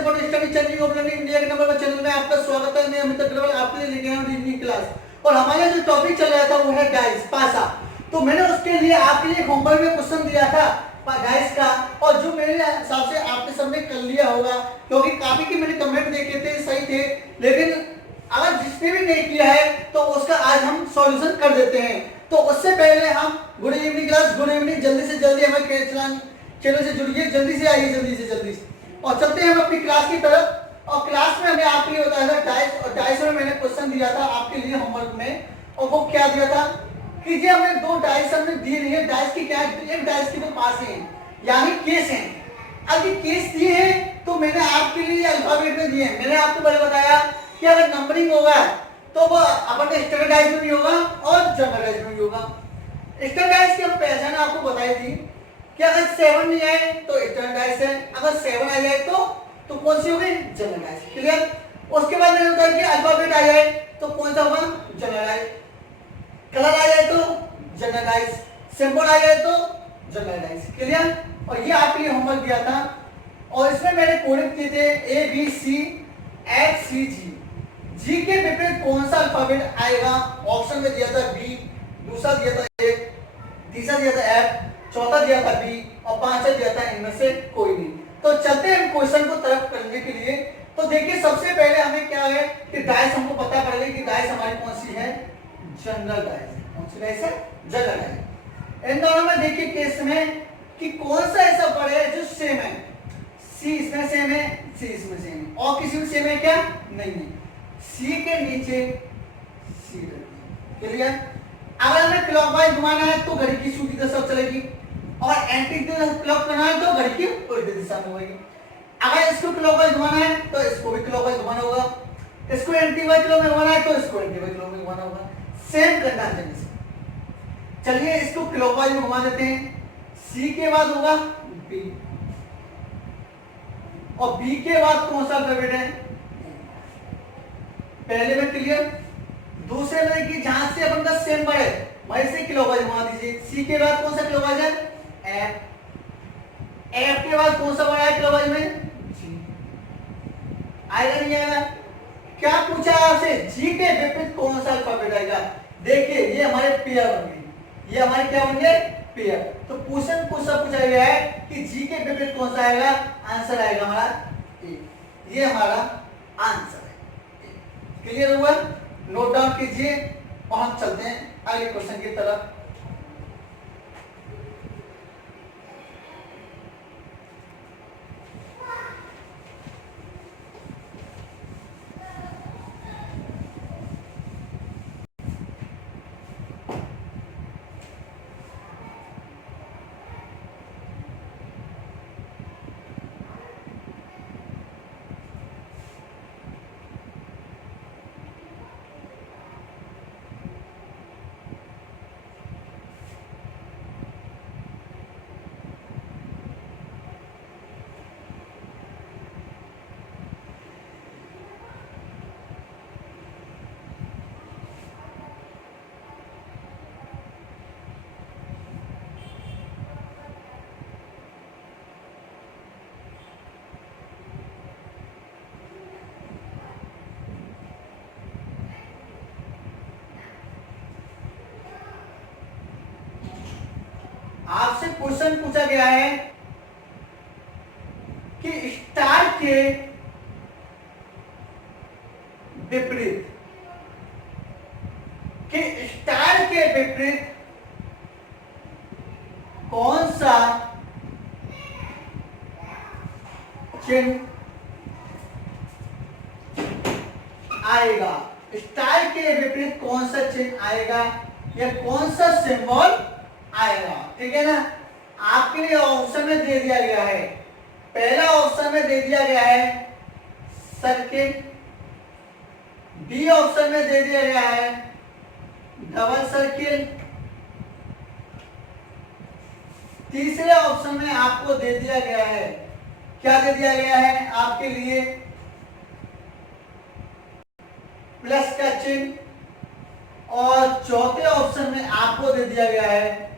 Preparation for study challenging of learning India के number पर channel में आपका स्वागत है। मैं अमित अग्रवाल आपके लिए लेके आया हूं रीजनिंग क्लास और हमारा जो टॉपिक चल रहा था वो है डाइस पासा। तो मैंने उसके लिए आपके लिए होमवर्क में क्वेश्चन दिया था डाइस का और जो मेरे हिसाब से आपने सबने कर लिया होगा क्योंकि काफी के मैंने कमेंट देखे थे सही थे, लेकिन अगर जिसने भी नहीं किया है तो उसका आज हम सॉल्यूशन कर देते हैं। तो उससे पहले हम good evening class, good evening, जल्दी से जल्दी हमारे चैनल से जुड़िए, जल्दी से आइए, जल्दी से जल्दी और चलते हैं हम अपनी क्लास की तरफ। और क्लास में हमने आपके लिए बताया था डाइस और डाइस में मैंने क्वेश्चन दिया था आपके लिए होमवर्क में और वो क्या दिया था कि जी हमें दो डाइस हमने दिए नहीं है, डाइस की क्या है, एक डाइस के तो पास है यानी केस है। अब ये केस दिए हैं तो मैंने आपके लिए अल्फाबेट में दिए हैं। मैंने आपको पहले बताया कि अगर नंबरिंग होगा तो वो अपन स्टैंडर्डाइज में भी होगा और जनरलाइज में भी होगा। स्टैंडर्डाइज की हम पहचान आपको बताई थी कि अगर 7 नहीं आए तो स्टैंडर्डाइज है, अगर 7 आ जाए तो कौन सी होगी, जनरलाइज। क्लियर। उसके बाद मैंने बताया कि अल्फाबेट आ जाए तो कौन सा होगा, जनरलाइज। कलर आ जाए तो जनरलाइज, सिंबल आ जाए तो जनरलाइज। क्लियर। और ये आपके लिए होमवर्क दिया था और इसमें मैंने कोडिंग किए थे A B C H C जी। जी के विपरीत कौन सा अल्फाबेट आएगा, ऑप्शन में दिया था बी, दूसरा दिया था ए, तीसरा दिया था एफ, चौथा दिया था बी और पांचवा दिया था इनमें से कोई नहीं। तो चलते हैं क्वेश्चन को तरफ करने के लिए। तो देखिए सबसे पहले हमें क्या है कि डाइस हमको पता पड़ेगा कि डाइस हमारी कौन सी है, जनरल डाइस। कौन सी डाइस है, जनरल डाइस। इन दोनों में देखिए केस में कि कौन सा ऐसा वर्ड है जो सेम है, सी इसमें सेम है, सी इसमें सेम है और किसी में सेम है क्या, नहीं है। सी के नीचे सी रखिए। क्लियर। अगर हमें क्लॉकवाइज घुमाना है तो घड़ी की सीधी दिशा चलेगी और एंटी क्लॉक करना है तो घड़ी की उल्टी दिशा में होगी। अगर इसको क्लॉकवाइज घुमाना है तो इसको भी क्लॉकवाइज घुमाना होगा, इसको एंटी वाइज क्लॉक में घुमाना है तो इसको एंटी वाइज क्लॉक में घुमाना होगा। सेम करना है जल्दी से। चलिए इसको क्लॉकवाइज में घुमा देते हैं। सी के बाद होगा बी और बी के बाद कौन सा अल्फाबेट है, पहले में क्लियर। दूसरे में देखिए जहां से अपन का सेम वर्ड है वहीं से क्लॉकवाइज घुमा दीजिए। सी के बाद कौन सा क्लॉकवाइज है, एफ। एफ के बाद कौन सा वर्ड है क्लॉकवाइज में, जी। आएगा नहीं आएगा, क्या पूछा आपसे, जी के विपरीत कौन सा अल्फाबेट आएगा। देखिए ये हमारे पेयर बन गए, ये हमारे क्या बन गए, पेयर। तो क्वेश्चन पूछा गया है कि जी के विपरीत कौन सा आएगा, आंसर आएगा हमारा ए। ये हमारा आंसर है। क्लियर हुआ, नोट डाउन कीजिए और हम चलते हैं अगले क्वेश्चन की तरफ। आपसे क्वेश्चन पूछा गया है कि स्टार के विपरीत, कि स्टार के विपरीत कौन सा चिन्ह आएगा, स्टार के विपरीत कौन सा चिन्ह आएगा या कौन सा सिंबल आएगा। ठीक है ना। आपके लिए ऑप्शन में दे दिया गया है, पहला ऑप्शन में दे दिया गया है सर्किल, बी ऑप्शन में दे दिया गया है डबल सर्किल, तीसरे ऑप्शन में आपको दे दिया गया है, क्या दे दिया गया है आपके लिए, प्लस का चिन्ह और चौथे ऑप्शन में आपको दे दिया गया है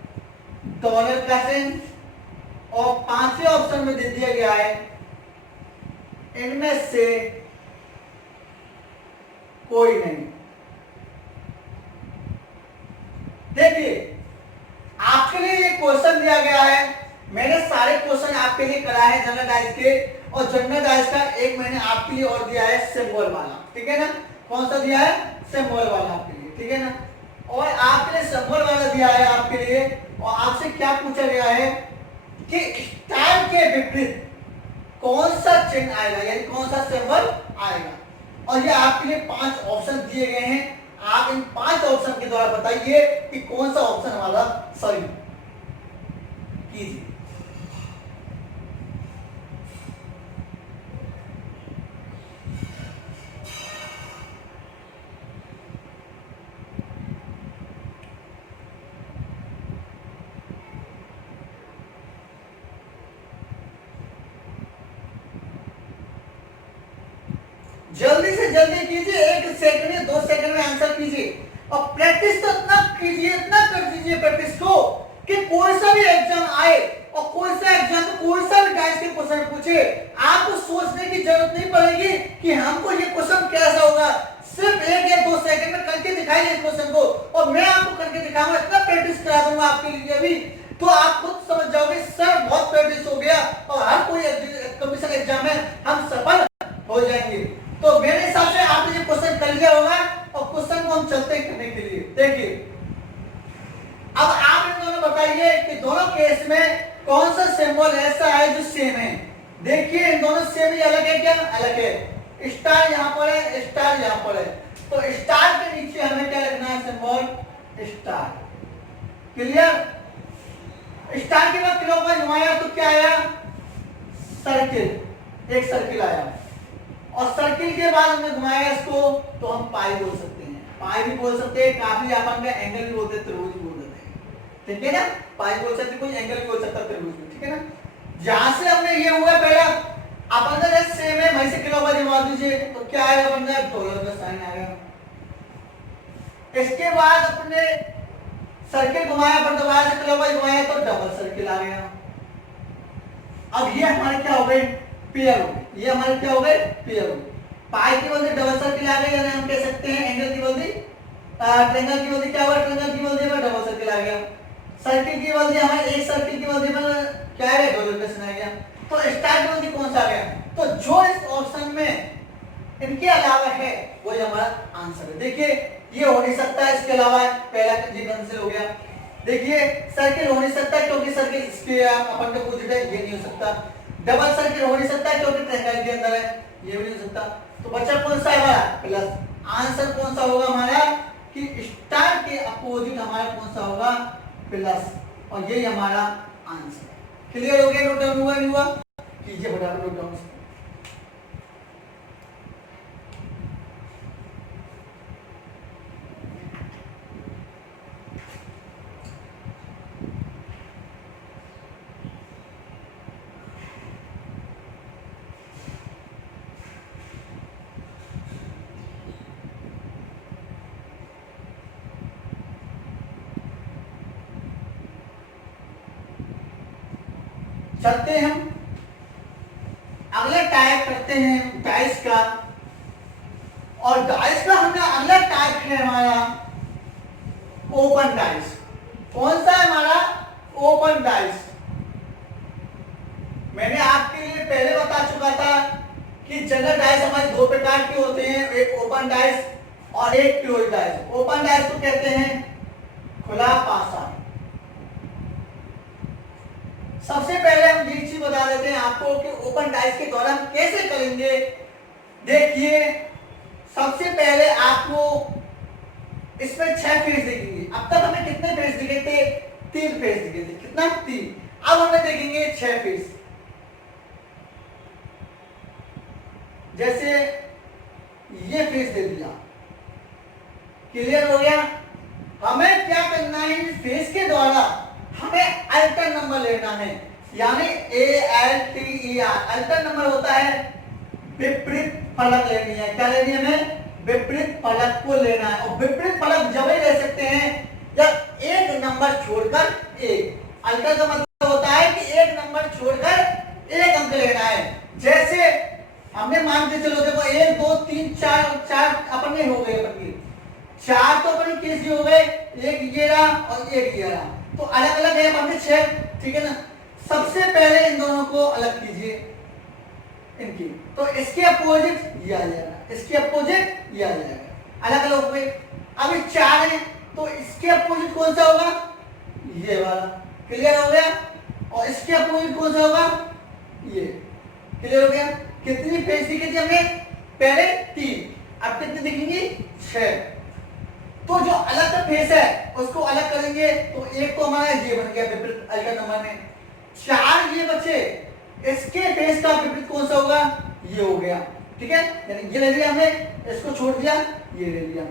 डॉलर का चिन्ह और पांचवें ऑप्शन में दे दिया गया है इनमें से कोई नहीं। देखिए आपके लिए ये क्वेश्चन दिया गया है, मैंने सारे क्वेश्चन आपके लिए कराए हैं जनरल डाइस के, और जनरल डाइस का एक मैंने आपके लिए और दिया है सिंबल वाला, ठीक है ना। कौन सा दिया है? सिंबल वाला आपके लिए, ठीक है ना। और आपके लिए सिंबल वाला दिया है आपके लिए, और आपसे क्या पूछा गया है कि स्टार के विपरीत कौन सा चिन्ह आएगा, यानी कौन सा सिंबल आएगा। और ये आपके लिए 5 ऑप्शन दिए गए हैं, आप इन 5 ऑप्शन के द्वारा बताइए कि कौन सा ऑप्शन हमारा सही कीजिए। जल्दी से जल्दी कीजिए, 1 सेकंड में 2 सेकंड में आंसर कीजिए, और प्रैक्टिस तो इतना कीजिए, इतना कर दीजिए प्रैक्टिस को कि कोई सा भी एग्जाम आए और कोई सा एग्जाम में कोई सा भी डाइस के क्वेश्चन पूछे, आपको सोचने की जरूरत नहीं पड़ेगी कि हमको ये क्वेश्चन कैसा होगा। सिर्फ 1 या 2 सेकंड में करके दिखाइए इस क्वेश्चन को, और मैं आपको करके दिखाऊंगा, इतना प्रैक्टिस करा दूंगा आपके लिए अभी, तो आप खुद समझ जाओगे सर बहुत प्रैक्टिस हो गया और हर कोई कमीशन एग्जाम में हम सफल हो जाएंगे। तो मेरे हिसाब से आपने ये क्वेश्चन कर लिया होगा, और क्वेश्चन को हम चलते करने के लिए देखिए। अब आप इन दोनों बताइए कि दोनों केस में कौन सा सिंबल ऐसा है जो सेम है। देखिए इन दोनों सेम ही अलग है क्या? अलग है। स्टार यहाँ पर है, स्टार यहाँ पर है, तो स्टार के नीचे हमें क्या लिखना है? Symbol star. क्लियर? स्टार के बाद क्लॉकवाइज घुमाया तो क्या आया? सर्किल, एक सर्किल आया, और सर्किल के बाद हमने घुमाया इसको तो हम पाई बोल सकते हैं, पाई भी बोल सकते हैं, काफी अपन का एंगल भी बोलते हैं, त्रिभुज भी बोल देते हैं, ठीक है ना। पाई बोल सकते, कोई एंगल भी बोल सकता है, त्रिभुज भी, ठीक है ना। जहां से हमने ये हुआ पहला अपन का जैसे सेम है, वहीं से क्लॉकवाइज घुमा दीजिए तो क्या आएगा? अपन का डॉलर का साइन आएगा। इसके बाद अपने सर्किल घुमाया, अपन दोबारा से क्लॉकवाइज घुमाया तो डबल सर्किल आ गया। अब ये हमारे क्या हो गए? पेयर हो गए। ये हमारे क्या हो गए? पेयर हो गए। पाई की बदले डबल सर्किल आ गया, यानी हम कह सकते हैं एंगल की बदले ट्रायंगल की बदले क्या हुआ? ट्रायंगल की बदले में डबल सर्किल आ गया। सर्किल की बदले हमारे एक सर्किल की बदले में क्या है? डबल क्वेश्चन आ गया। तो स्टार की बदले कौन सा आ गया? तो जो इस ऑप्शन में इनके अलावा है वही हमारा आंसर है। देखिए ये हो नहीं सकता, इसके अलावा पहला जी कैंसिल हो गया। देखिए सर्किल हो नहीं सकता क्योंकि सर्किल इसके अपन का पूछ है, ये नहीं हो सकता। डबल सर्किल हो नहीं सकता क्योंकि ट्रायंगल के अंदर है, ये भी नहीं हो सकता। तो बच्चा कौन सा है? प्लस। आंसर कौन सा होगा हमारा कि स्टार के अपोजिट हमारा कौन सा होगा? प्लस, और यही हमारा आंसर है। क्लियर हो गया? नोट डाउन हुआ नहीं हुआ? कीजिए फटाफट नोट डाउन। चलते हैं हम अगला टाइप करते हैं डाइस का, और डाइस का हमें अगला टाइप है हमारा ओपन डाइस। कौन सा है हमारा? Open dice. मैंने आपके लिए पहले बता चुका था कि जनरल डाइस हमारे 2 प्रकार के होते हैं, एक ओपन डाइस और एक क्लोज डाइस। ओपन डाइस को कहते हैं खुला पासा। सबसे पहले हम ये चीज बता देते हैं आपको कि ओपन डाइस के द्वारा हम कैसे करेंगे। देखिए सबसे पहले आपको इसमें 6 फेस दिखेंगे। अब तक हमें कितने फेस दिखे थे? 3 फेस दिखे थे। कितना? 3। अब हमें देखेंगे 6 फेस। जैसे ये फेस दे दिया, क्लियर हो गया। हमें क्या करना है? इस फेस के द्वारा हमें अल्टर नंबर लेना है, यानी ALTER। अल्टर नंबर होता है विपरीत फलक लेनी है। क्या लेनी है? हमें विपरीत फलक को लेना है, और विपरीत फलक जब ही ले सकते हैं जब एक नंबर छोड़कर एक। अल्टर का मतलब होता है कि एक नंबर छोड़कर एक अंक लेना है। जैसे हमने मान के चलो, देखो 1 2 3 4 4 अपन ने हो गए, अपन के 4 तो अपन कैसे हो गए, एक ये रहा और एक ये रहा, तो अलग अलग है अपन के 6, ठीक है ना। सबसे पहले इन दोनों को अलग कीजिए इनकी, तो इसके अपोजिट ये आ जाएगा, इसके अपोजिट ये आ जाएगा, अलग अलग हो गए। अब ये 4 है तो इसके अपोजिट कौन सा होगा, ये वाला, क्लियर हो गया। और इसके अपोजिट कौन सा होगा, ये, क्लियर हो गया। कितनी फेस दिखी थी हमने, पहले 3, अब कितनी दिखेंगी, 6। तो जो अलग फेस है उसको अलग करेंगे, तो एक तो हमारा ये बन गया विपरीत अल्टर नंबर में, 4 ये बचे, इसके फेस का विपरीत कौन सा होगा, ये हो गया, ठीक है। यानी ये ले लिया हमने, इसको छोड़ दिया, ये ले लिया,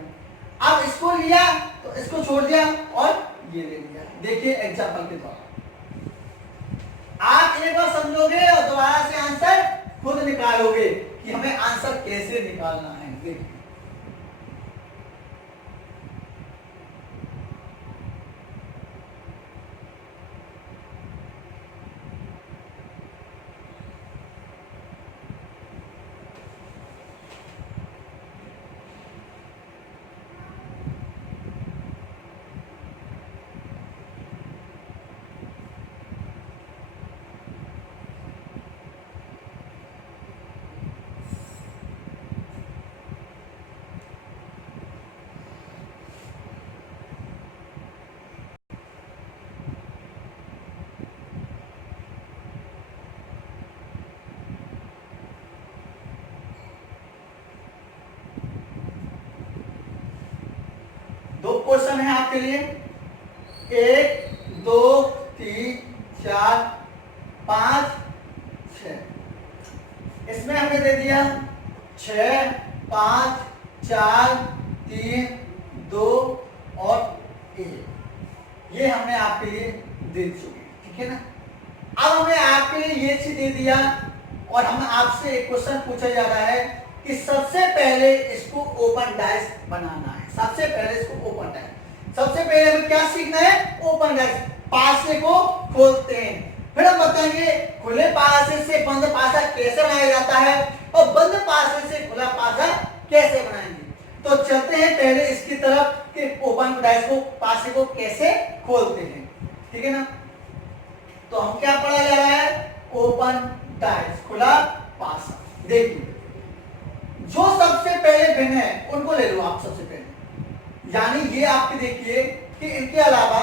अब इसको लिया तो इसको छोड़ दिया और ये ले लिया। देखिए एग्जांपल के द्वारा आप एक बार समझोगे और दोबारा से आंसर खुद निकालोगे कि हमें आंसर कैसे निकालना है। देखिए दो क्वेश्चन है आपके लिए, 1 2 3 4 5 6। इसमें हमने दे दिया 6 5 4 3 2 और 1, ये हमने आपके लिए दे चुके, ठीक है ना। अब हमने आपके लिए ये चीज दे दिया और हम आपसे एक क्वेश्चन पूछा जा रहा है कि सबसे पहले इसको ओपन डाइस बनाना है। सबसे पहले इसको ओपन डाइस, सबसे पहले हमें क्या सीखना है, ओपन डाइस, पासे को खोलते हैं, फिर हम बताएंगे खुले पासे से बंद पासा कैसे बनाया जाता है और बंद पासे से खुला पासा कैसे बनाएंगे। तो चलते हैं पहले इसकी तरफ कि ओपन डाइस को, पासे को कैसे खोलते हैं, ठीक है ना। तो हम क्या पढ़ा जा रहा है, ओपन डाइस, खुला पासा। देखिए जो सबसे पहले भिन्न है उनको ले लो आप सबसे पहले, यानी ये आपके देखिए कि इनके अलावा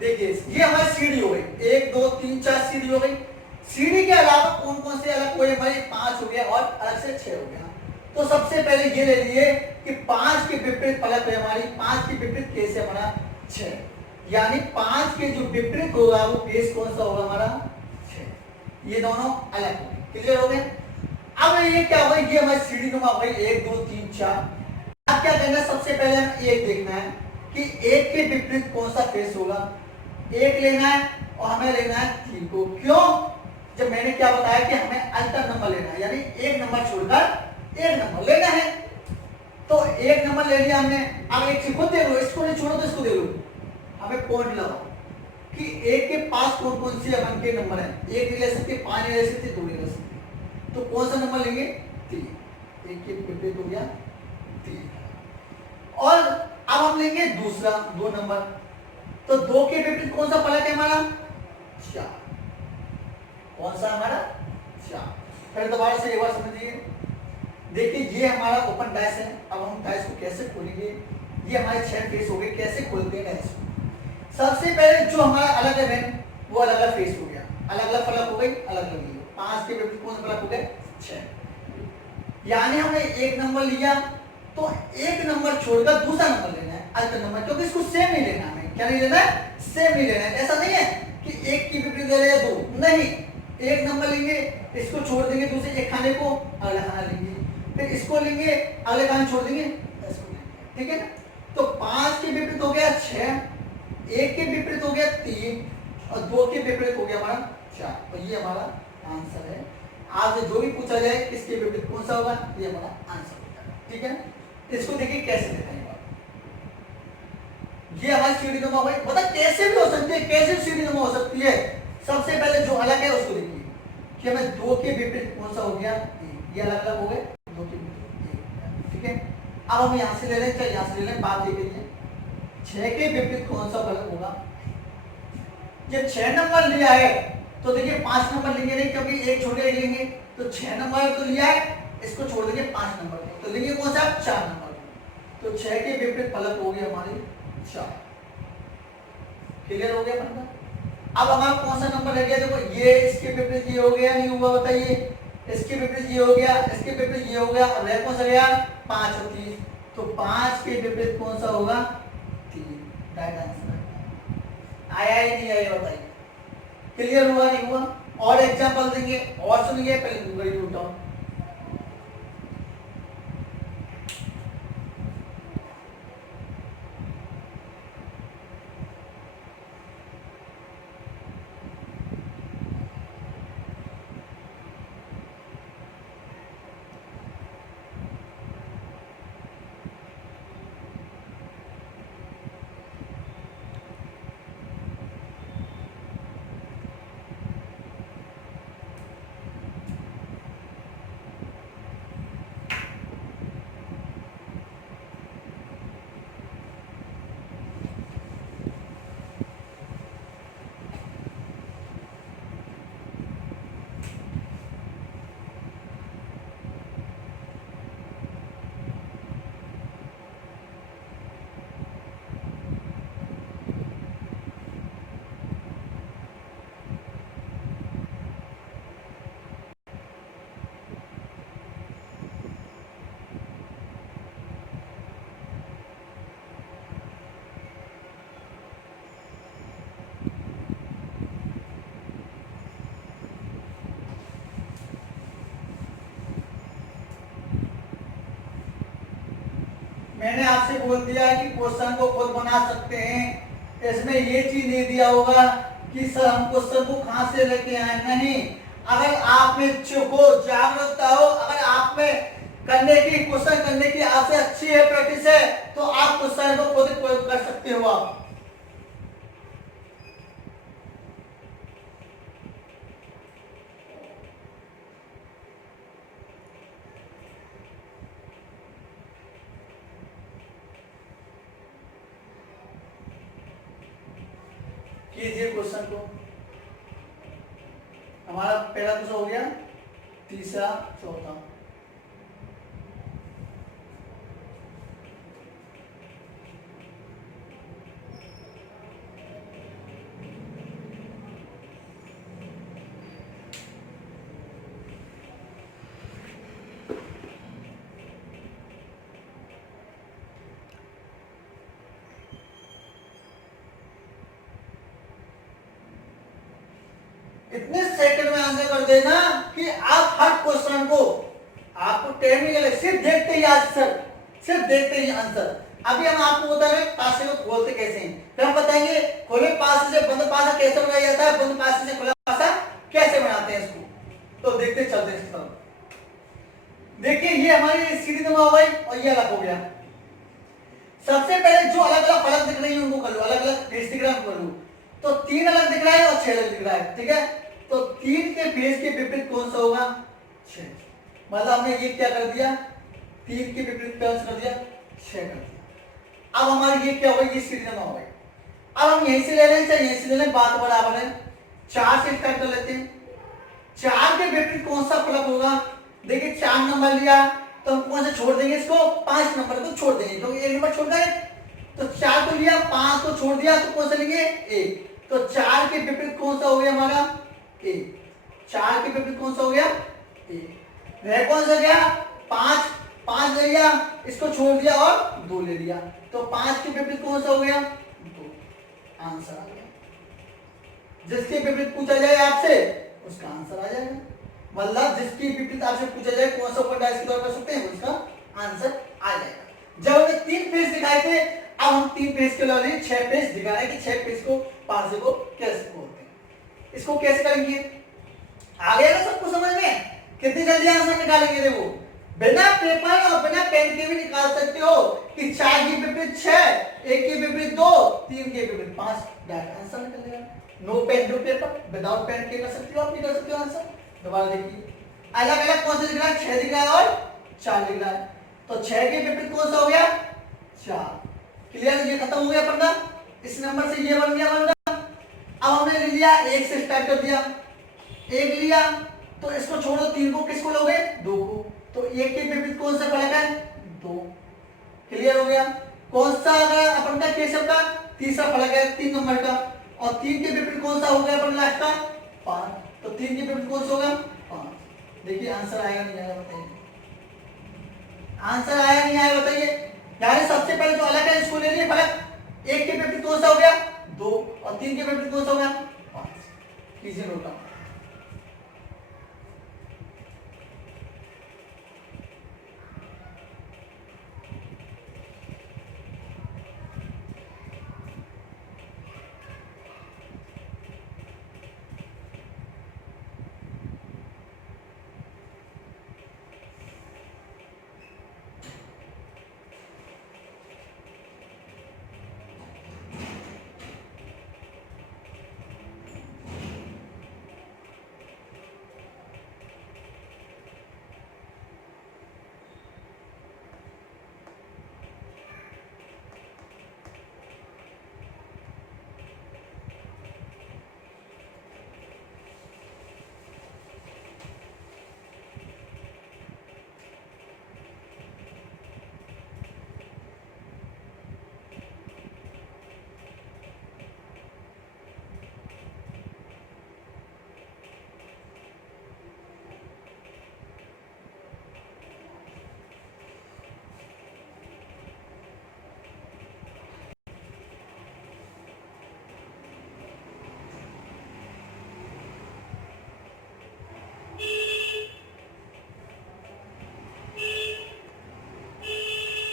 देखिए ये हमारी सीढ़ी हो गई, 1 2 3 4 सीढ़ी हो गई। सीढ़ी के अलावा कौन कौन से अलग हुए, हमारे 5 हो गया और अलग से 6 हो गया। तो सबसे पहले ये ले लिए कि 5 के विपरीत फलक है हमारी, 5 के विपरीत कैसे हमारा 6, यानी 5 के जो विपरीत होगा वो केस कौन सा होगा हमारा 6। ये दोनों अलग हो गए, क्लियर हो गए। अब ये क्या होगा, ये हमारी सीढ़ी नुमा हो गई 1 2 3 4। अब क्या करना है, सबसे पहले हमें एक देखना है कि 1 के विपरीत कौन सा फेस होगा, 1 लेना है और हमें लेना है 3 को। क्यों, जब मैंने क्या बताया कि हमें अल्टर नंबर लेना है, यानी एक नंबर छोड़कर एक नंबर लेना है, तो एक नंबर ले लिया हमने। अब एक खुद दे लो, इसको नहीं छोड़ो तो इसको दे लो, हमें पॉइंट लगाओ कि 1 के पास कौन कौन से अपन के नंबर है, 1 नहीं ले सकते, 5 नहीं ले सकते, 2 नहीं ले सकते, तो कौन सा नंबर लेंगे, 3। 1 के विपरीत हो गया 3। और अब हम लेंगे दूसरा 2 नंबर, तो 2 के विपरीत कौन सा फलक है हमारा 4, कौन सा हमारा 4। फिर दोबारा से एक बार समझिए, देखिए ये हमारा ओपन डाइस है। अब हम डाइस को कैसे खोलेंगे, ये हमारे 6 फेस हो गए, कैसे खोलते हैं डाइस को। सबसे पहले जो हमारा अलग है वो अलग अलग फेस हो गया, अलग अलग फलक हो गई, अलग अलग 5 के विपरीत कौन सा फलक हो गया 6, यानी हमने एक नंबर लिया तो एक नंबर छोड़कर दूसरा नंबर लेना है अल्टर नंबर, क्योंकि इसको सेम नहीं लेना हमें, क्या नहीं लेना है, सेम नहीं लेना है। ऐसा नहीं है कि 1 की विपरीत ले रहे हैं 2, नहीं, एक नंबर लेंगे, इसको छोड़ देंगे, दूसरे एक खाने को अगला खाना लेंगे, फिर इसको लेंगे, अगले खाने छोड़ देंगे, इसको लेंगे, ठीक है ना। तो 5 के विपरीत हो गया 6, 1 के विपरीत हो गया 3 और 2 के विपरीत हो गया हमारा 4। तो ये हमारा आंसर है। आपसे जो भी पूछा जाए किसके विपरीत कौन सा होगा, ये हमारा आंसर होगा, ठीक है ना। इसको देखिए कैसे दिखाएंगे, ये हमारी सीढ़ी नुमा हुई, मतलब कैसे भी हो सकती है, कैसे सीढ़ी नुमा हो सकती है। सबसे पहले जो अलग है उसको देखिए कि हमें 2 के हो गया ये अलग अलग हो गए, दो के विपरीत, ठीक है। अब हम यहाँ से ले लें, चाहे यहाँ से ले लें, बात ये करिए 6 के विपरीत कौन सा फलक होगा। जब 6 नंबर लिया है तो देखिए 5 नंबर लेंगे नहीं, क्योंकि एक छोटे एक लेंगे, तो 6 नंबर तो लिया है, इसको छोड़ देंगे 5 नंबर को, तो लेंगे कौन सा 4 नंबर। तो 6 के विपरीत फलक हो गए हमारे 4। क्लियर हो गया मतलब। अब हमारा कौन सा नंबर रह गया, देखो ये इसके विपरीत ये हो गया, नहीं हुआ बताइए, इसके विपरीत ये हो गया, इसके विपरीत ये हो गया, अब रह कौन सा गया 5 और 3, तो 5 के विपरीत कौन सा होगा 3, राइट आंसर। आया ही नहीं आया बताइए, क्लियर हुआ नहीं हुआ। और एग्जांपल देंगे और सुनिए, पहले गूगल ही उठाओ। मैंने आपसे बोल दिया कि क्वेश्चन को खुद बना सकते हैं। इसमें ये चीज नहीं दिया होगा कि सर हम क्वेश्चन को कहां से लेके आए, नहीं। अगर आप में चुप हो, जागरूकता हो, अगर आप में करने की क्वेश्चन करने की आपसे अच्छी है प्रैक्टिस है, तो आप क्वेश्चन को खुद कर सकते हो आप। कीजिए क्वेश्चन को। हमारा पहला क्वेश्चन हो गया, तीसरा, चौथा। इतने सेकंड में आंसर कर देना कि आप हर क्वेश्चन को, आपको टाइम नहीं लगे, सिर्फ देखते ही आंसर, सिर्फ देखते ही आंसर। अभी हम आपको बता रहे हैं पासे को खोलते कैसे हैं, फिर हम बताएंगे खुले पासे से बंद पासा कैसे बनाया जाता है, बंद पासे से खुला पासा कैसे बनाते हैं इसको। तो देखते चलते इस तरफ। देखिए ये हमारी सीधी जमा हो गई और ये अलग हो गया। सबसे पहले जो अलग अलग फलक दिख रही है उनको कर लो, अलग अलग फेस दिख रहा है उनको कर लो। तो 3 अलग दिख रहा है और 6 अलग दिख रहा है, ठीक है। तो 3 के फेस के विपरीत कौन सा होगा 6। मतलब हमने ये क्या कर दिया, 3 के विपरीत कौन सा कर दिया 6 कर दिया। अब हमारी ये क्या होगा, ये सीधी जमा हो गई। अब हम यहीं से ले लें चाहे यहीं से ले लें, बात बराबर है। 4 से स्टार्ट कर लेते हैं। 4 के विपरीत कौन सा फलक होगा, देखिए 4 नंबर लिया तो हम कौन सा छोड़ देंगे, इसको 5 नंबर को छोड़ देंगे, क्योंकि 1 नंबर छोड़ गए। तो 4 को लिया, 5 को छोड़ दिया, तो कौन सा लेंगे 1। तो 4 के विपरीत कौन सा हो गया हमारा 1। 4 के विपरीत कौन सा हो गया 1। वह कौन सा गया 5, 5 ले लिया, इसको छोड़ दिया और 2 ले लिया, तो 5 के विपरीत कौन सा हो गया 2। आंसर आ गया। जिसके विपरीत पूछा जाए आपसे उसका आंसर आ जाएगा। मतलब जिसकी विपरीत आपसे पूछा जाए कौन सा ऊपर डायस के तौर पर सकते हैं, उसका आंसर आ जाएगा। जब हमें 3 पेज दिखाए थे, अब हम 3 पेज के लिए 6 पेज दिखा रहे हैं कि 6 पेज को पासे को कैसे खोलते हैं। इसको कैसे करेंगे, आ गया ना सबको समझ में, कितनी जल्दी आंसर निकालेंगे। देखो बिना पेपर और बिना पेन के भी निकाल सकते हो कि 4 के विपरीत 6, 1 के विपरीत 2, 3 के विपरीत 5, डायरेक्ट आंसर निकल जाएगा। No pen no paper, without pen के कर सकते हो, आप नहीं कर सकते हो आंसर। दोबारा देखिए अलग अलग कौन सा दिख रहा है, 6 दिख रहा है और 4 दिख रहा है। तो 6 के विपरीत कौन सा हो गया, 4। क्लियर, ये खत्म हो गया पढ़ना। इस नंबर से ये बन गया वर्ग। अब हमने ले लिया 1 से स्टार्ट कर दिया, 1 लिया तो इसको छोड़ो, 3 को किसको लोगे, 2 को। तो 1 के विपरीत कौन सा फलक है, 2। क्लियर हो गया। कौन सा अगर अपन का केशव का तीसरा फलक है 3 नंबर का, और 3 के विपरीत कौन सा हो गया अपन लास्ट का, 5। तो 3 के विपरीत कौन सा होगा, 5। देखिए आंसर आएगा नहीं आएगा बताइए, आंसर आया नहीं आया बताइए। यानी सबसे पहले जो अलग है इसको ले लिए फलक, 1 के विपरीत कौन सा हो गया, 2, और 3 के विपरीत कौन सा हो गया, 5। कीजिए नोट डाउन।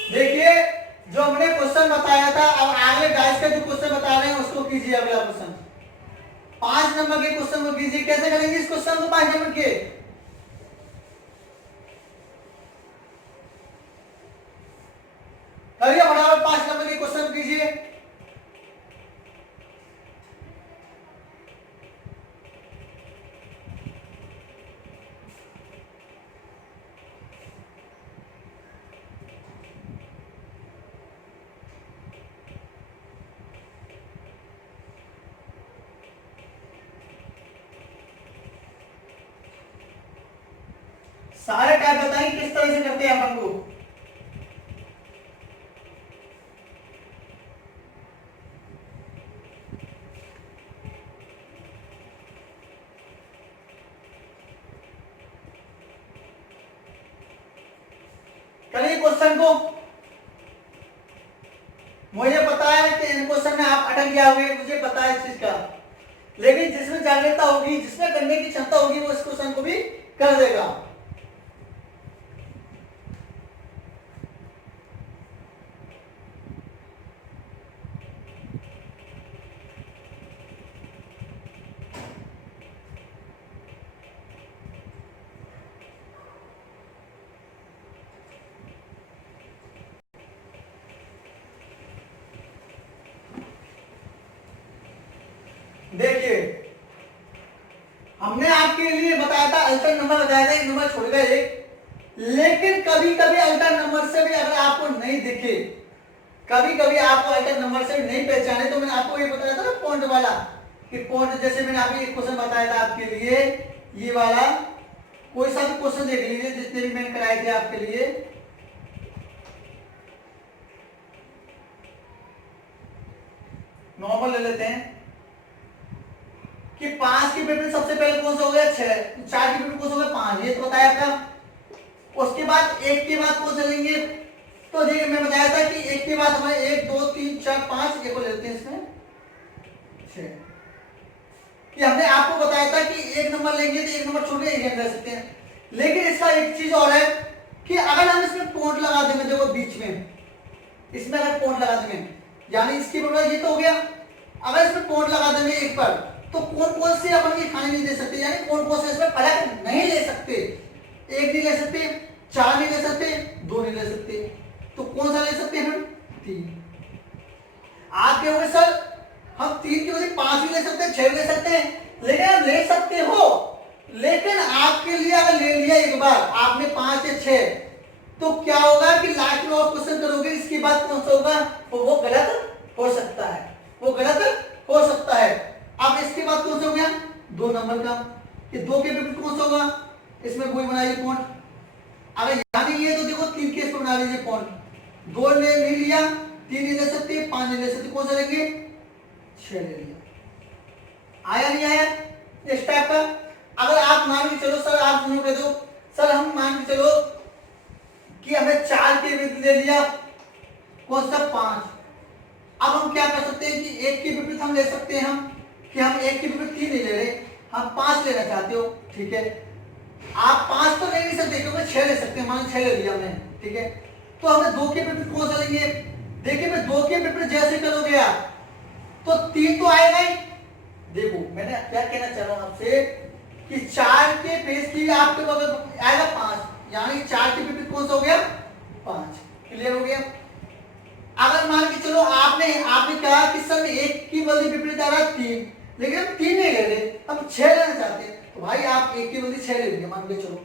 देखिए जो हमने क्वेश्चन बताया था, अब आगे गाइस का जो क्वेश्चन बता रहे हैं उसको कीजिए। अगला क्वेश्चन 5 नंबर के क्वेश्चन को कीजिए। कैसे करेंगे इस क्वेश्चन को 5 नंबर के, करिए फटाफट 5 नंबर के क्वेश्चन कीजिए। सारे टाइप बताएं किस तरह से करते हैं अपन को। करिए क्वेश्चन को। मुझे पता है कि इन क्वेश्चन में आप अटक गए होंगे, मुझे पता है इस चीज का, लेकिन जिसमें जागरूकता होगी, जिसमें करने की क्षमता होगी, वो इस क्वेश्चन को भी कर देगा। देखिए हमने आपके लिए बताया था, अल्टर नंबर बताया था, एक नंबर छोड़ गए एक, लेकिन कभी कभी अल्टर नंबर से भी अगर आपको नहीं दिखे, कभी कभी आपको अल्टर नंबर से नहीं पहचाने, तो मैंने आपको ये बताया था ना पॉइंट वाला, कि पॉइंट जैसे मैंने आपको एक क्वेश्चन बताया था आपके लिए, ये वाला कोई सा भी क्वेश्चन देख लीजिए जितने भी मैंने कराए थे आपके लिए। नॉर्मल ले लेते हैं कि 5 के विपरीत सबसे पहले कौन सा हो गया, 6, 4 के विपरीत कौन सा हो गया, 5, ये तो बताया आपका। उसके बाद 1 के बाद कौन सा लेंगे, तो देखिए मैं बताया था कि 1 के बाद हमें 1 2 3 4 5 को लेते हैं इसमें 6। कि हमने आपको बताया था कि एक नंबर लेंगे तो एक नंबर छोड़ के एक ले सकते हैं, लेकिन इसका एक चीज और है कि अगर हम इसमें पॉइंट लगा देंगे, देखो बीच में इसमें अगर पॉइंट लगा देंगे, यानी इसकी मतलब ये तो हो गया, अगर इसमें पॉइंट लगा देंगे एक पर, तो कौन कौन से अपन की खाने नहीं दे सकते, यानी कौन कौन से इसमें फलक नहीं ले सकते, 1 नहीं ले सकते, 4 नहीं ले सकते, 2 नहीं ले सकते, तो कौन सा ले सकते हैं हम, 3। आप कहोगे सर हम 3 की वजह 5 भी ले सकते हैं, 6 भी ले सकते हैं, लेकिन आप ले सकते हो, लेकिन आपके लिए अगर ले लिया एक बार आपने 5 या 6, तो क्या होगा कि लास्ट में और क्वेश्चन करोगे इसके बाद कौन सा होगा, तो वो गलत हो सकता है, वो गलत हो सकता है। अब इसके बाद कौन सा हो गया, 2 नंबर का, कि 2 के विपरीत कौन सा होगा, इसमें वही बनाइए पॉइंट। अगर यहाँ नहीं है तो देखो 3 केस पे बना लीजिए पॉइंट। 2 ने नहीं लिया, 3 नहीं ले सकते, 5 नहीं ले सकते, कौन सा लेंगे, 6 ले लिया। आया नहीं आया इस टाइप का। अगर आप मान के चलो सर, आप दोनों कह दो सर हम मान के चलो कि हमें 4 के विपरीत ले लिया, कौन सा, 5। अब हम क्या कर सकते हैं कि 1 के विपरीत हम ले सकते हैं, हम कि हम 1 के विपरीत 3 नहीं ले रहे, हम 5 लेना चाहते हो, ठीक है। आप 5 तो ले नहीं सकते क्योंकि 6 ले सकते हैं, मान 6 ले लिया हमने, ठीक है। तो हमें 2 के विपरीत कौन सा लेंगे, देखिए मैं 2 के विपरीत जैसे करोगे आप तो 3 तो आएगा ही। देखो मैंने क्या कहना चाह रहा हूं आपसे कि 4 के बेस की आपके बगल आएगा 5, यानी 4 के विपरीत कौन सा हो गया, 5। क्लियर हो गया। अगर मान के चलो आपने कहा कि सर 1 की बदले विपरीत आ रहा है 3, लेकिन हम 3 नहीं ले रहे, हम 6 लेना चाहते हैं, तो भाई आप 1 की बदले 6 ले लेंगे मान के चलो,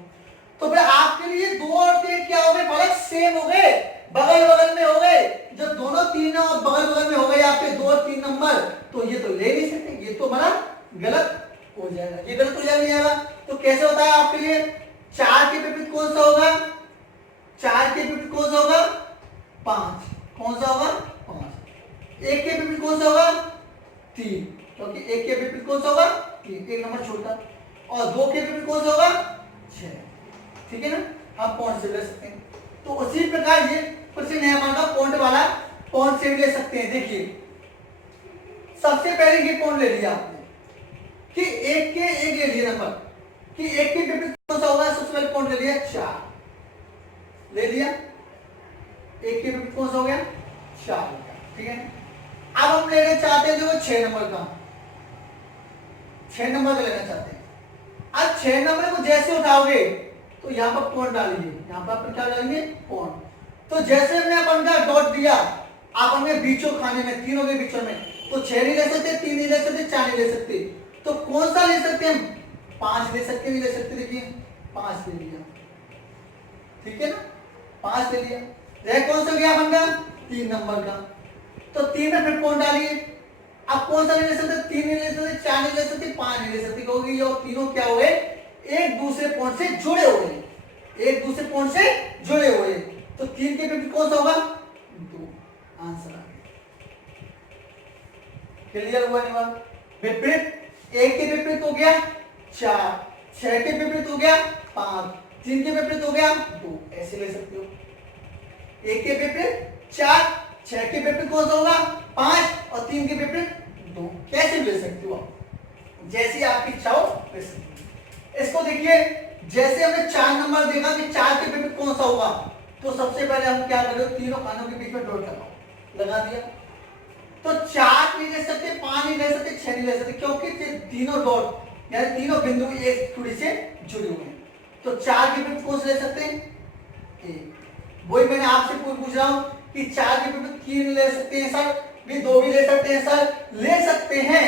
तो फिर आपके लिए 2 और 3 क्या हो गए, फर्क सेम हो गए, बगल बगल में हो गए। जब दोनों 3 और बगल बगल में हो गए आपके 2 और 3 नंबर, तो ये तो ले नहीं सकते, ये तो हमारा गलत हो जाएगा, ये गलत हो जाएगा। तो कैसे होता है आपके लिए, 4 के विपरीत कौन सा होगा, 4 के विपरीत कौन सा होगा, 5। कौन सा होगा, 5। 1 के विपरीत कौन सा होगा, 3, क्योंकि 1 के विपरीत कौन सा होगा, 3, एक नंबर छोटा। और 2 के विपरीत कौन सा होगा, 6। ठीक है ना, आप पॉइंट से ले सकते हैं। तो उसी प्रकार ये प्रश्न है हमारा पॉइंट वाला, पॉइंट से ले सकते हैं। देखिए सबसे पहले ये पॉइंट ले लिया आपने कि 1 के 1 ले लिया नंबर, कि 1 के विपरीत कौन सा होगा, सबसे पहले पॉइंट ले लिया 4 ले लिया, 1 के विपरीत कौन सा हो गया, 4 हो गया, ठीक है। अब हम लेना चाहते हैं जो 6 नंबर का, 6 नंबर का लेना चाहते हैं। अब 6 नंबर को जैसे उठाओगे तो यहाँ पर पॉइंट डालिए, यहाँ पर क्या डालेंगे, पॉइंट। तो जैसे हमने अपन का डॉट दिया, आप हमें बीचों खाने में, तीनों के बीचों में, तो 6 नहीं ले सकते, 3 नहीं ले सकते, 4 नहीं ले सकते, तो कौन सा ले सकते हैं, 5 ले सकते, नहीं ले सकते, देखिए 5 ले लिया, ठीक है ना, 5 ले लिया। यह कौन सा गया अपन का, 3 नंबर का, तो 3 में फिर पॉइंट डालिए। अब कौन सा नहीं ले सकते, 3 नहीं ले सकते, 4 नहीं ले सकते, 5 नहीं ले सकते, क्योंकि ये तीनों क्या हुए, एक दूसरे पॉइंट से जुड़े हुए, एक दूसरे पॉइंट से जुड़े हुए। तो 3 के विपरीत कौन सा होगा, 2। आंसर आ गया। क्लियर हुआ नहीं हुआ, विपरीत 1 के विपरीत हो गया 4, 6 के विपरीत हो गया 5, 3 के विपरीत हो गया 2, ऐसे ले सकते हो। 1 के विपरीत 4, 6 के विपरीत कौन सा होगा, 5, और 3 के विपरीत 2, कैसे ले सकते हो आप, जैसी आपकी इच्छा हो ले सकते हो। इसको देखिए, जैसे हमने 4 नंबर देखा कि 4 के विपरीत कौन सा होगा, तो सबसे पहले हम क्या करें, तीनों खानों के बीच में डॉट लगा दिया। तो 4 नहीं ले सकते, 5 नहीं ले सकते, 6 नहीं ले सकते, क्योंकि तीनों डॉट यानी तीनों बिंदु एक थोड़ी से जुड़े हुए हैं। तो 4 के विपरीत कौन से ले सकते हैं, 1। वही मैंने आपसे पूछ रहा हूं कि 4 के विपरीत 3 ले सकते हैं सर, भी 2 भी ले सकते हैं सर, ले सकते हैं,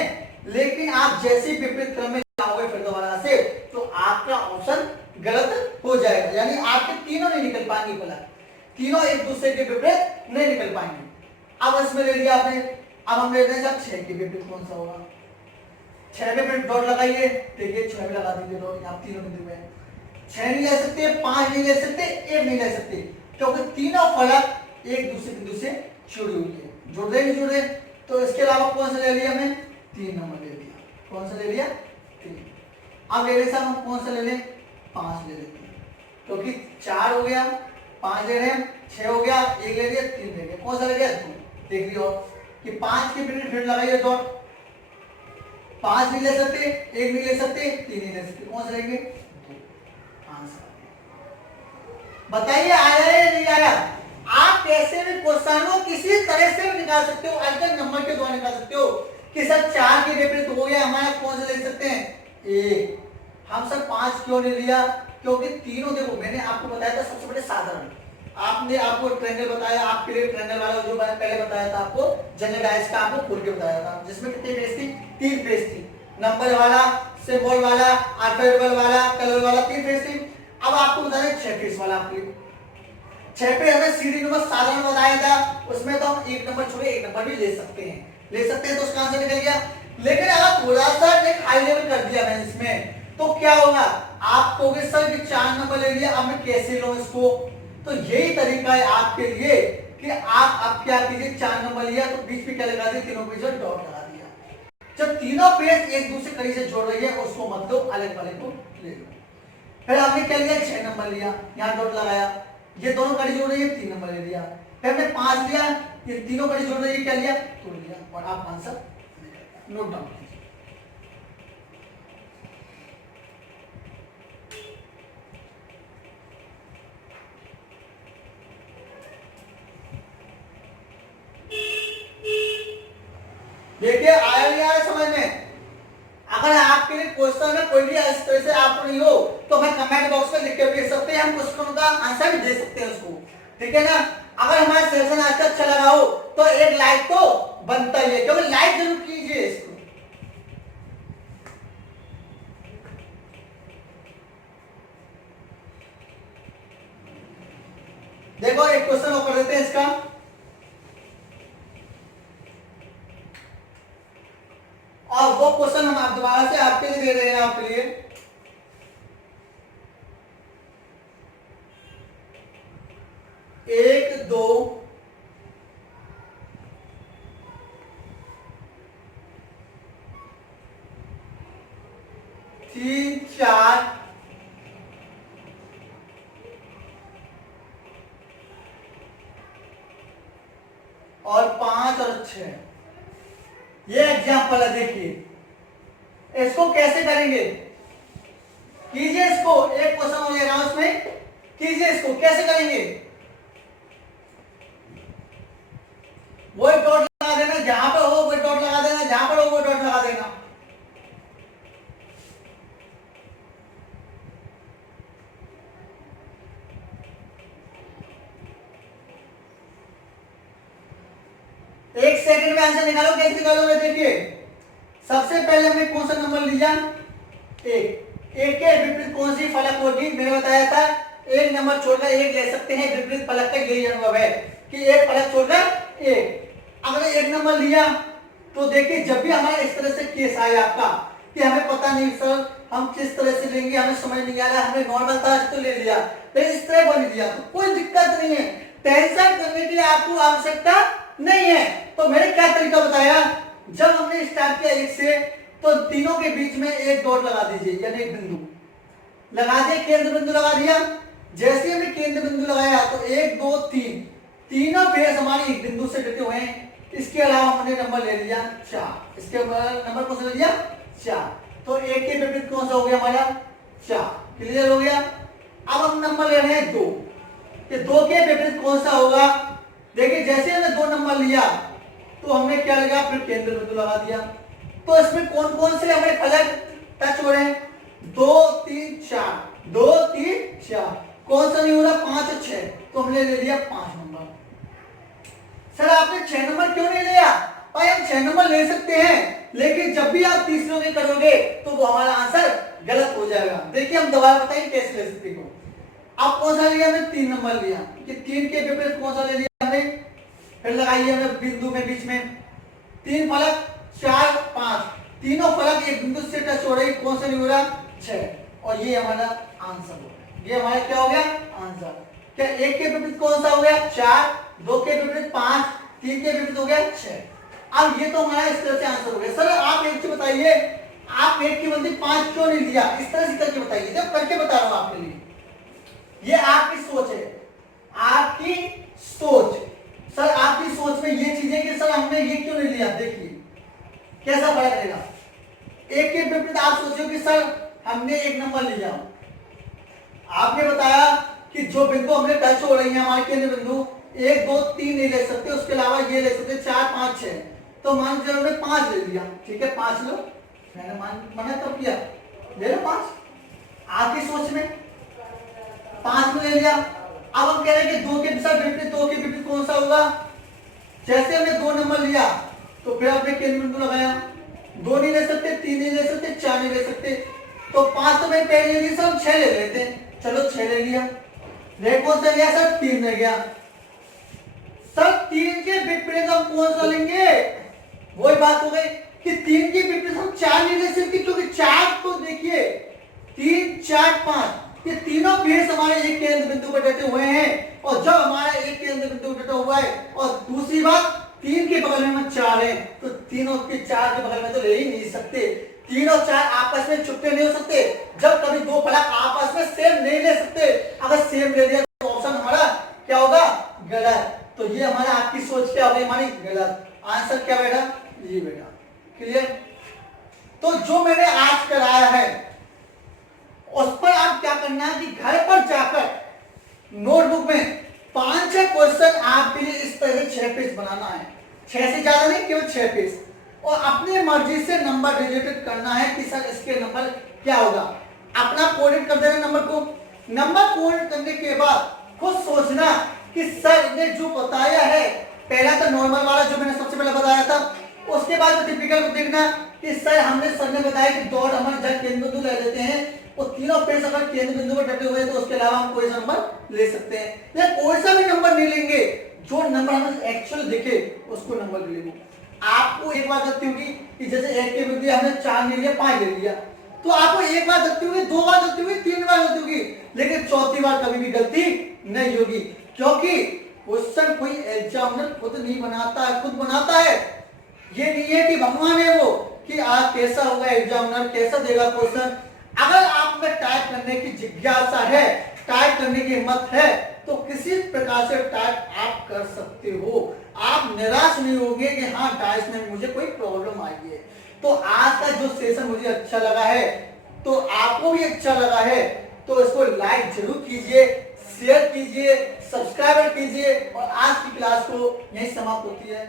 लेकिन आप जैसे विपरीत क्रम में जाओगे फिर दोबारा से, तो आपका ऑप्शन गलत हो जाएगा, यानी आपके तीनों नहीं निकल पाएंगे, पहला तीनों एक दूसरे के विपरीत नहीं निकल पाएंगे। अब इसमें ले लिया आपने, अब हम ले रहे हैं 6 के विपरीत कौन सा होगा, 6 के विपरीत डॉट लगाइए, देखिए 6 में लगा दीजिए डॉट, आप तीनों बिंदु में 6 नहीं ले सकते, 5 नहीं ले सकते, 1 नहीं ले सकते, क्योंकि तीनों फलक एक दूसरे बिंदु से जुड़ी हुई है, जुड़ रहे नहीं जुड़ रहे। तो इसके अलावा कौन सा ले लिया हमने, 3 नंबर ले लिया, कौन सा ले लिया, 3। अब ले रहे साहब हम कौन सा ले लें, 5 ले लेते हैं, क्योंकि 4 हो गया, 5 ले रहे हैं, 6 हो गया, 1 ले लिया, 3 ले लिया, कौन सा ले लिया, 2। देख लियो कि 5 के विपरीत फिर लगाइए डॉट, 5 नहीं ले सकते, 1 नहीं ले सकते, 3 नहीं ले सकते, कौन सा लेंगे, 2। आंसर बताइए आया या नहीं आया। आप कैसे भी क्वेश्चन को किसी तरह से भी निकाल सकते हो, अल्टर नंबर के द्वारा निकाल सकते हो कि सर 4 के विपरीत हो गया हमारा, कौन सा ले सकते हैं, 1। हम सर 5 क्यों नहीं लिया, क्योंकि तीनों, देखो मैंने आपको बताया था सबसे बड़े साधारण, आपने आपको ट्रेंगल बताया, आपके लिए ट्रेंगल वाला जो मैंने पहले बताया था आपको, जनरल डायस का आपको खोल के बताया था, जिसमें कितनी पेज थी, 3 पेज थी। नंबर वाला सिंबल वाला, अल्फाबेट वाला, कलर वाला, 3 फेस थी। अब आपको बता दें 6 फेस वाला आपके 6 पे हमें सीडी नंबर साधारण बताया था, उसमें तो हम एक नंबर छोड़े एक नंबर भी ले सकते हैं तो उसका आंसर निकल गया। लेकिन अगर थोड़ा सा एक हाई लेवल कर दिया मैंने इसमें तो क्या होगा, आप कहोगे सर कि 4 नंबर ले लिया, अब मैं कैसे लूं इसको। तो यही तरीका है आपके लिए कि आप अब क्या कीजिए, 4 नंबर लिया तो बीच में क्या लगा दिया, तीनों पेज पर डॉट लगा दिया। जब तीनों पेज एक दूसरे कड़ी से जोड़ रही है उसको मत दो, अलग वाले को ले लो। फिर आपने क्या लिया, 6 नंबर लिया, यहाँ डॉट लगाया, ये दोनों कड़ी जोड़ रही है, 3 नंबर ले लिया। फिर हमने 5 लिया, ये तीनों कड़ी जोड़ रही है, क्या लिया, 2 लिया, और आप आंसर नोट डाउन कीजिए। देखिए आया नहीं आया समझ में। अगर आपके लिए क्वेश्चन में कोई भी इस तरह से आपको नहीं हो तो हमें कमेंट बॉक्स में लिख के भेज सकते हैं, हम क्वेश्चन का आंसर भी दे सकते हैं उसको, ठीक है ना। अगर हमारा सेशन आज का अच्छा लगा हो तो एक लाइक तो बनता ही है, क्योंकि लाइक जरूर कीजिए इसको। देखो एक क्वेश्चन और कर देते हैं इसका, और वो क्वेश्चन हम आप दोबारा से आपके लिए दे रहे हैं, आपके लिए 1 2 3 4 और 5 और 6, ये एग्जाम्पल है। देखिए इसको कैसे करेंगे, कीजिए इसको, एक क्वेश्चन ले रहा हूं इसमें, कीजिए इसको कैसे करेंगे। वो डॉट लगा देना, जहां पे हो वो डॉट लगा देना, जहां पर हो वो डॉट लगा देना। एक सेकंड में आंसर निकालो, कैसे निकालोगे। देखिए सबसे पहले हमने कौन सा नंबर लिया, एक के विपरीत कौन सी फलक होगी, मैंने बताया था एक नंबर छोड़कर एक ले सकते हैं, विपरीत फलक का यही अनुभव है कि एक फलक छोड़कर एक। अगर एक नंबर लिया तो देखिए जब भी हमारा इस तरह से केस आया आपका कि हमें पता नहीं सर हम किस तरह से लेंगे, हमें समझ नहीं आ रहा, हमने नॉर्मल था तो ले लिया, लेकिन इस तरह बन दिया तो कोई दिक्कत नहीं है, टेंशन करने की आपको आवश्यकता नहीं है। तो मैंने क्या तरीका बताया, जब हमने स्टार्ट किया एक से तो तीनों के बीच में एक डॉट लगा दीजिए, यानी एक बिंदु लगा दिए, केंद्र बिंदु लगा दिया। जैसे हमने केंद्र बिंदु लगाया तो 1 2 3 तीनों फेस हमारे एक बिंदु से जुड़े हुए हैं। इसके अलावा हमने नंबर ले लिया 4, इसके नंबर कौन सा ले लिया 4, तो एक के विपरीत कौन सा हो गया हमारा 4, क्लियर हो गया। अब हम नंबर ले रहे हैं 2, कि 2 के विपरीत कौन सा होगा। देखिए जैसे हमने 2 नंबर लिया तो हमने क्या लगा, फिर केंद्र बिंदु लगा दिया। तो इसमें कौन कौन से हमें फलक टच हो रहे हैं, 2 3 4, 2 3 4, कौन सा नहीं हो रहा 5 और 6, तो हमने ले लिया 5 नंबर। सर आपने 6 नंबर क्यों नहीं लिया, भाई हम 6 नंबर ले सकते हैं, लेकिन जब भी आप तीसरों के करोगे तो वो हमारा आंसर गलत हो जाएगा। देखिए हम दोबारा बताएंगे कैसे ले सकते हो। अब कौन सा लिया, हमने 3 नंबर लिया, कि 3 के विपरीत कौन सा ले लिया हमने, फिर लगाइए हमने बिंदु में बीच में 3 फलक 4 5, तीनों फलक एक बिंदु से टच हो रही, कौन सा नहीं हो रहा 6, और ये हमारा आंसर हो गया। ये हमारा क्या हो गया आंसर। क्या एक के विपरीत कौन सा हो गया 4, 2 के विपरीत 5, 3 के विपरीत हो गया 6। अब ये तो हमारा इस तरह से आंसर हो गया। सर आप एक चीज बताइए, आप एक की बदले 5 क्यों नहीं लिया, इस तरह से करके बताइए, जब करके बता रहा हूं आपके लिए, ये आपकी सोच है, आपकी सोच। सर आपकी सोच में ये चीज है कि सर हमने ये क्यों नहीं लिया, देखिए कैसा फर्क रहेगा। एक के विपरीत आप सोचो कि सर हमने एक नंबर लिया, आपने बताया कि जो बिंदु हमने टच हो रही है हमारे केंद्र बिंदु 1 2 3 नहीं ले सकते, उसके अलावा ये ले सकते 4 5 6, तो मान लीजिए हमने 5 ले लिया, ठीक है 5 लो, मैंने मना कब किया, ले लो 5, आपकी सोच में 5 में ले लिया। अब हम कह रहे हैं कि 2 के साथ विपरीत, 2 के विपरीत कौन सा होगा, जैसे हमने 2 नंबर लिया तो फिर आपने केंद्र बिंदु लगाया, 2 नहीं ले सकते, 3 नहीं ले सकते, 4 नहीं ले ले सकते। तो 5 तो मैंने पहले ले लिया सर, 6 ले लेते हैं। चलो 6 ले लिया। रेड कौन सा लिया सर? 3 ले गया सर। 3 के विपरीत हम कौन सा लेंगे? वही बात हो गई कि 3 के विपरीत हम 4 नहीं ले सकते, क्योंकि 4 तो देखिए 3 4 5 ये तीनों बेस हमारे एक केंद्र बिंदु पर डटे हुए हैं। और जब हमारा एक केंद्र बिंदु डटा हुआ है और दूसरी बात 3 के बगल में 4 है, तो तीनों के 4 के बगल में तो ले ही नहीं सकते। 3 और 4 आपस में छुट्टे नहीं हो सकते। जब कभी दो फलक आपस में सेम नहीं ले सकते। अगर सेम ले लिया तो ऑप्शन हमारा क्या होगा? गलत। तो ये हमारा आपकी सोच क्या होगी? हमारी गलत। आंसर क्या बेटा? ये बेटा। क्लियर? तो जो मैंने आज कराया है उस पर आप क्या करना है कि घर पर जाकर नोटबुक में 5-6 क्वेश्चन आपके लिए इस तरह 6 पेज बनाना है। 6 से ज्यादा नहीं, केवल 6 पेज। और अपने मर्जी से नंबर डिजिट करना है कि सर इसके नंबर क्या होगा। अपना कोडिट कर देना नंबर को। नंबर कोडिट करने के बाद खुद सोचना कि सर ने जो बताया है, पहला तो नॉर्मल वाला जो मैंने सबसे पहले बताया था, उसके बाद तो टिपिकल को देखना कि सर ने बताया कि डॉट हमारे जब केंद्र बिंदु ले लेते हैं, वो तीनों पेज अगर केंद्र बिंदु पर डटे हुए हैं तो उसके अलावा हम कोई सा नंबर ले सकते हैं, या कोई सा भी नंबर नहीं लेंगे। जो नंबर हमें एक्चुअल दिखे उसको नंबर ले लेंगे। आपको एक बात लगती होगी कि जैसे एक के बिंदु हमने 4 ले लिया, 5 ले लिया, तो आपको एक बार गलती होगी, 2 बार गलती होगी, 3 बार गलती होगी, लेकिन चौथी बार कभी भी गलती नहीं होगी। क्योंकि क्वेश्चन कोई एग्जामिनर खुद नहीं बनाता है, खुद बनाता है। ये नहीं है कि भगवान है वो कि आज कैसा होगा एग्जामिनर, कैसा देगा क्वेश्चन। अगर आप में टाइप करने की जिज्ञासा है, टाइप करने की हिम्मत है, तो किसी प्रकार से टाइप आप कर सकते हो। आप निराश नहीं होंगे कि हाँ टाइप में मुझे कोई प्रॉब्लम आई है। तो आज का जो सेशन मुझे अच्छा लगा है, तो आपको भी अच्छा लगा है, तो इसको लाइक जरूर कीजिए, शेयर कीजिए, सब्सक्राइब कीजिए। और आज की क्लास को यही समाप्त होती है।